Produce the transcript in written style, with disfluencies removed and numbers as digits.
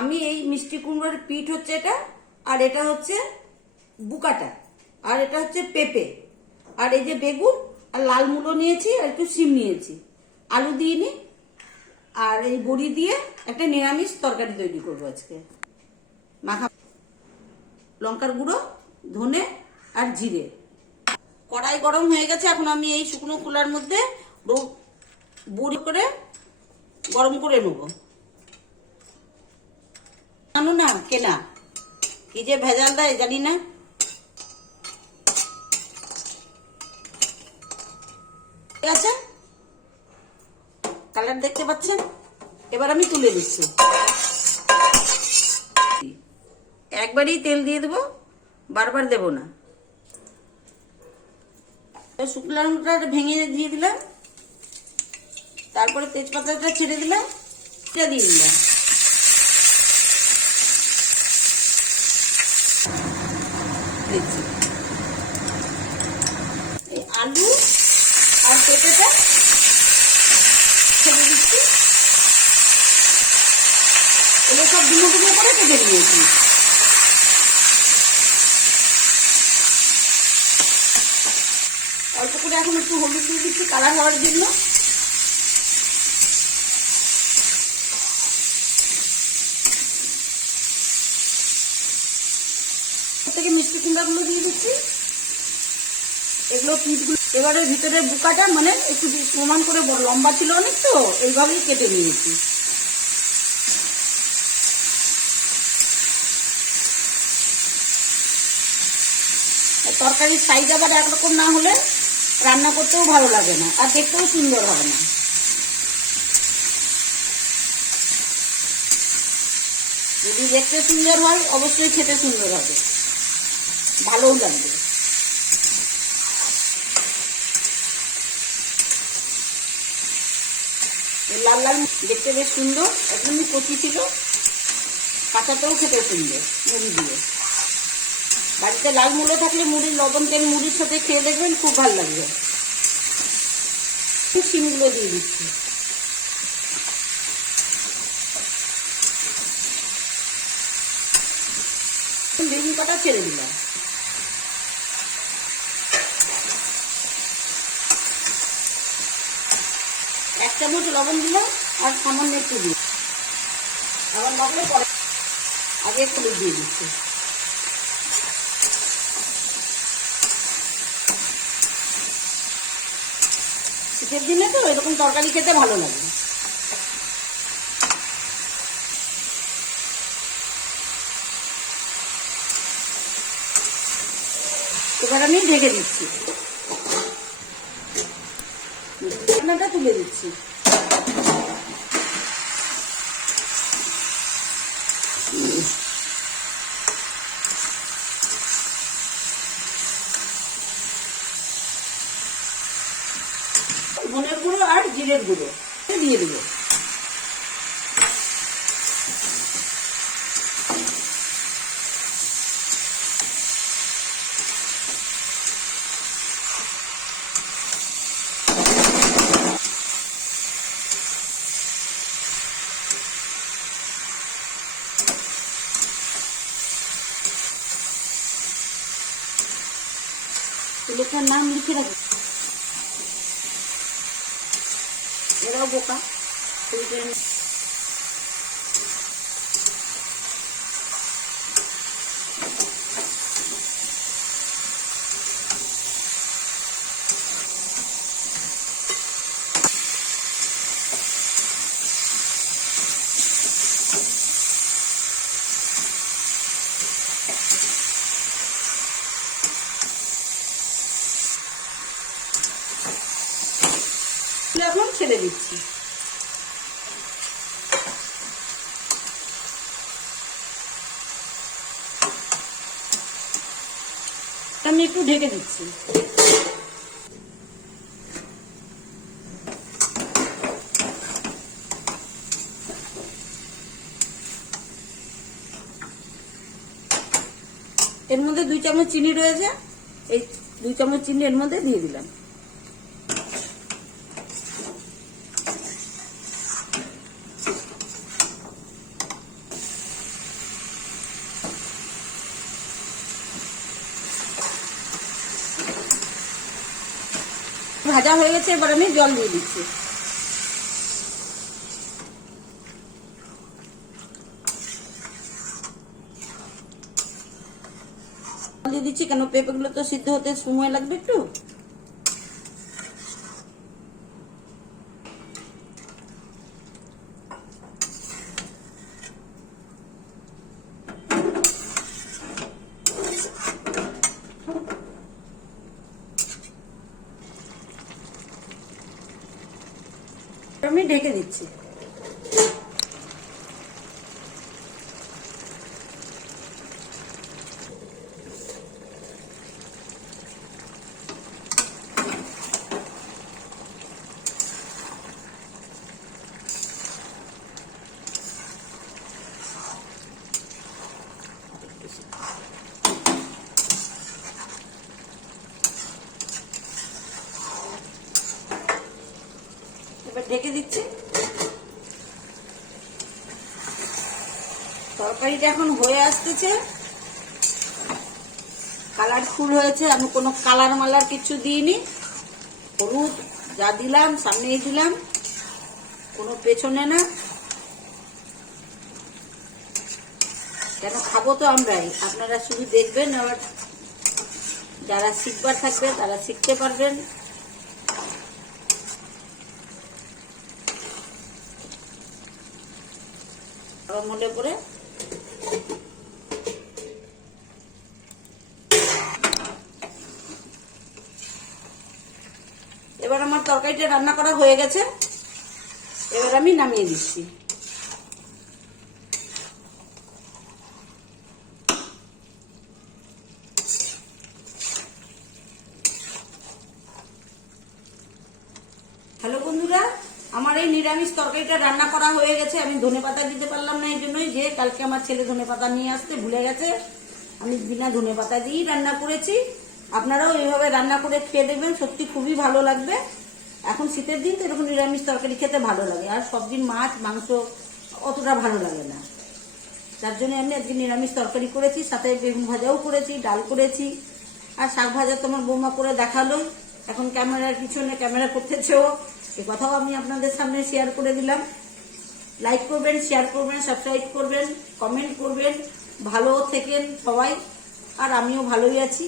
আমি এই মিষ্টি কুমড়োর পিঠ হচ্ছে এটা, আর এটা হচ্ছে বুকাটা, আর এটা হচ্ছে পেঁপে, আর এই যে বেগুন আর লাল মূলো নিয়েছি, আর একটু সিম নিয়েছি, আলু দিইনি, আর এই বড়ি দিয়ে একটা নিরামিষ তরকারি তৈরি করবো আজকে। মাখা লঙ্কার গুঁড়ো, ধনে আর জিরে। কড়াই গরম হয়ে গেছে, এখন আমি এই শুকনো খোলার মধ্যে বড়ি করে গরম করে নেবো। জানো না কেনা কি যে ভেজাল দেয় জানি না। ঠিক আছে, কালার দেখতে পাচ্ছেন? এবার আমি তুলে দিচ্ছি। একবারই তেল দিয়ে দেবো, বারবার দেব না। শুকনো লঙ্কাটা ভেঙে দিয়ে দিলাম, তারপরে তেজপাতাটা ছেড়ে দিলাম, এটা দিয়ে দিলাম। এই আলু আর পেঁপেটা ছেড়ে দিচ্ছি। এগুলো সব ডুমো ডুমো করে কেটে নিয়েছি। অল্প করে এখন একটু হলুদ দিয়ে দিচ্ছি কালার হওয়ার জন্য। থেকে মিষ্টি কুমড়াগুলো দিয়ে দিচ্ছি, এগুলো পিঠগুলো। এবারে ভিতরে বুকাটা মানে একটু সমান করে লম্বা ছিল অনেক, তো এইভাবেই কেটে নিয়েছি। তরকারির সাইজ আবার একরকম না হলে রান্না করতেও ভালো লাগে না, আর দেখতেও সুন্দর হবে না। যদি দেখতে সুন্দর হয় অবশ্যই খেতে সুন্দর হবে, ভালোও লাগবে। লাল লাল দেখতে বেশ সুন্দর, একদমই কচি ছিল, কাঁচাতেও খেতে সুন্দর। মুড়ি দিয়ে, বাড়িতে লাল মূলো থাকলে মুড়ির লবণ তেল মুড়ির সাথে খেয়ে দেখবেন, খুব ভালো লাগবে। শিমগুলো দিয়ে দিচ্ছি। বেগুন কটা ছেড়ে দিলাম। এক চামচ লবণ দিলাম, আর সামান্য একটু দিই, আবার লাগলে পরে আগে একটু দিয়ে দিচ্ছি। শীতের দিনে তো এরকম তরকারি খেতে ভালো লাগে। এবার আমি ঢেকে দিচ্ছি, ঢাকনাটা তুলে দিচ্ছি। ধনের গুঁড়ো আর জিরের গুঁড়ো দিয়ে দেবো। লেখার নাম লিখে রাখো, এরাও বোকা। এখন ছেড়ে দিচ্ছি। আমি একটু ঢেকে দিচ্ছি। এর মধ্যে 2 চামচ চিনি রয়েছে, এই 2 চামচ চিনি এর মধ্যে দিয়ে দিলাম। ভাজা হয়ে গেছে, এবার আমি জল দিয়ে দিচ্ছি। দিয়ে দিচ্ছি কেন পেঁপেগুলো তো সিদ্ধ হতে সময় লাগবে একটু। আমি ঢেকে দিচ্ছি। এবার ঢেকে দিচ্ছি। তরকারিটা এখন হয়ে আসতেছে, কালারফুল হয়েছে। আমি কোনো কালার মালার কিছু দিইনি, হলুদ যা দিলাম সামনেই দিলাম, কোনো পেছনে না। কেন খাবো তো আমরাই, আপনারা শুধু দেখবেন, আবার যারা শিখবার থাকবে তারা শিখতে পারবেন। মনে পড়ে এবার আমার তরকারিটা রান্না করা হয়ে গেছে, এবার আমি নামিয়ে দিচ্ছি। হ্যালো বন্ধুরা, আমার এই নিরামিষ তরকারিটা রান্না করা হয়ে গেছে। আমি ধনেপাতা দিতে পারলাম না, এই জন্যই যে কালকে আমার ছেলে ধনেপাতা নিয়ে আসতে ভুলে গেছে, আমি বিনা ধনেপাতা দিয়েই রান্না করেছি। আপনারাও এইভাবে রান্না করে খেয়ে দেখবেন, সত্যি খুবই ভালো লাগবে। এখন শীতের দিন তো এরকম নিরামিষ তরকারি খেতে ভালো লাগে, আর সব দিন মাছ মাংস অতটা ভালো লাগে না। তার জন্য আমি আজকে নিরামিষ তরকারি করেছি, সাথে বেগুন ভাজাও করেছি, ডাল করেছি, আর শাক ভাজা তো আমার বৌমা করে দেখালো। এখন ক্যামেরার পিছনে ক্যামেরা করতেছেও, এ কথাও আমি আপনাদের সামনে শেয়ার করে দিলাম। লাইক করবেন, শেয়ার করবেন, সাবস্ক্রাইব করবেন, কমেন্ট করবেন। ভালো থেকেন সবাই, আর আমিও ভালোই আছি।